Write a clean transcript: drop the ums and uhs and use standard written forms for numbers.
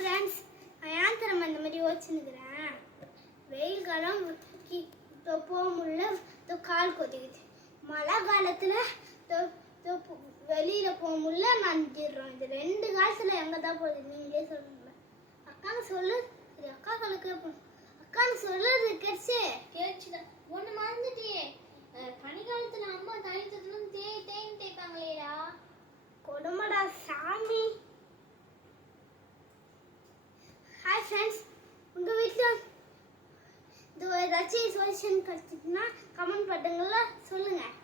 Friends, நான் ஏன் திறமை இந்த மாதிரி யோசிச்சுன்னுக்கிறேன். வெயில் காலம் போக முடியல, கால் கொதிக்குது. மழை காலத்தில் வெளியில் போக முடியல, நஞ்சிடுறோம். இது ரெண்டு காலத்தில் எங்கே தான் போகுது நீங்களே சொல்லுங்க. அக்கான்னு சொல்லு, சரி அக்கா கலக்கு அக்கான்னு சொல்லுறது கேட்டுச்சுதான். ஒன்று மறந்துட்டியே, பனிக்காலத்தில் அம்மா தனித்ததுலாம் தேய்ன்னு தேய்ப்பாங்களேடா. கொடுமடா சாமி. ஹாய் ஃப்ரெண்ட்ஸ், உங்கள் வீட்டில் இது ஏதாச்சும் சொல்யூஷன் கிடச்சிட்டுன்னா கமெண்ட் பண்ணுங்களா சொல்லுங்கள்.